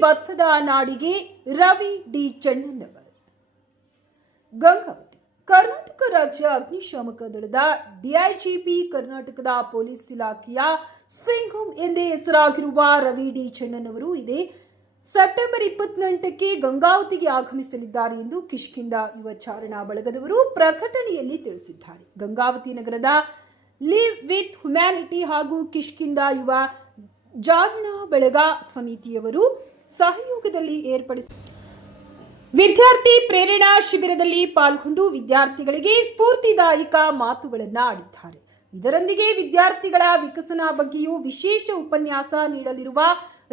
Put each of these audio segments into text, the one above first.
ಭತ್ತದ ನಾಡಿಗೆ ರವಿ ಡಿ ಚೆನ್ನಣ್ಣನವರು ಗಂಗಾವತಿ, ಕರ್ನಾಟಕ ರಾಜ್ಯ ಅಗ್ನಿಶಾಮಕ ದಳದ ಡಿಐಜಿಪಿ ಕರ್ನಾಟಕದ ಪೊಲೀಸ್ ಇಲಾಖೆಯ ಸಿಂಘಂ ಎಂದೇ ಹೆಸರಾಗಿರುವ ರವಿ ಡಿ ಚೆನ್ನನವರು ಇದೇ ಸೆಪ್ಟೆಂಬರ್ ಇಪ್ಪತ್ತೆಂಟಕ್ಕೆ ಗಂಗಾವತಿಗೆ ಆಗಮಿಸಲಿದ್ದಾರೆ ಎಂದು ಕಿಷ್ಕಿಂದ ಯುವ ಚಾರಣಾ ಬಳಗದವರು ಪ್ರಕಟಣೆಯಲ್ಲಿ ತಿಳಿಸಿದ್ದಾರೆ. ಗಂಗಾವತಿ ನಗರದ ಲಿವ್ ವಿತ್ ಹ್ಯುಮ್ಯಾನಿಟಿ ಹಾಗೂ ಕಿಷ್ಕಿಂದ ಯುವ ಜಾಗರಣಾ ಬೆಳಗಾ ಸಮಿತಿಯವರು ಸಹಯೋಗದಲ್ಲಿ ಏರ್ಪಡಿಸಿ ವಿದ್ಯಾರ್ಥಿ ಪ್ರೇರಣಾ ಶಿಬಿರದಲ್ಲಿ ಪಾಲ್ಗೊಂಡು ವಿದ್ಯಾರ್ಥಿಗಳಿಗೆ ಸ್ಫೂರ್ತಿದಾಯಕ ಮಾತುಗಳನ್ನು ಆಡಿದ್ದಾರೆ. ಇದರೊಂದಿಗೆ ವಿದ್ಯಾರ್ಥಿಗಳ ವಿಕಸನ ಬಗ್ಗೆಯೂ ವಿಶೇಷ ಉಪನ್ಯಾಸ ನೀಡಲಿರುವ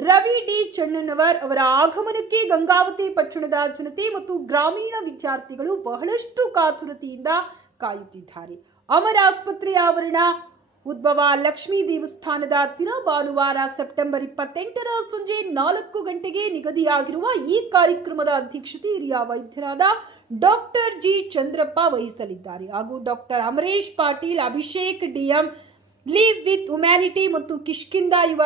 ರವಿ ಡಿ ಚಣ್ಣನವರ್ ಅವರ ಆಗಮನಕ್ಕೆ ಗಂಗಾವತಿ ಪಟ್ಟಣದ ಜನತೆ ಮತ್ತು ಗ್ರಾಮೀಣ ವಿದ್ಯಾರ್ಥಿಗಳು ಬಹಳಷ್ಟು ಕಾತುರತೆಯಿಂದ ಕಾಯುತ್ತಿದ್ದಾರೆ. ಅಮರ ಆಸ್ಪತ್ರೆಯ ಆವರಣ ಉದ್ಭವ ಲಕ್ಷ್ಮೀ ದೇವಸ್ಥಾನದ ತಿರಬಾನುವಾರ ಸೆಪ್ಟೆಂಬರ್ ಇಪ್ಪತ್ತೆಂಟರ ಸಂಜೆ ನಾಲ್ಕು ಗಂಟೆಗೆ ನಿಗದಿಯಾಗಿರುವ ಈ ಕಾರ್ಯಕ್ರಮದ ಅಧ್ಯಕ್ಷತೆ ಹಿರಿಯ ವೈದ್ಯರಾದ ಡಾಕ್ಟರ್ ಜಿ ಚಂದ್ರಪ್ಪ ವಹಿಸಲಿದ್ದಾರೆ. ಹಾಗೂ doctor Amaresh Patil, Abhishek D, M leave with humanity Kishkinda ಯುವ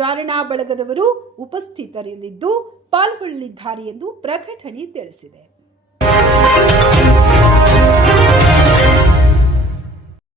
ಜಾರಣಾ ಬಳಗದವರು ಉಪಸ್ಥಿತರಲ್ಲಿದ್ದು ಪಾಲ್ಗೊಳ್ಳಲಿದ್ದಾರೆ ಎಂದು ಪ್ರಕಟಣೆ ತಿಳಿಸಿದೆ.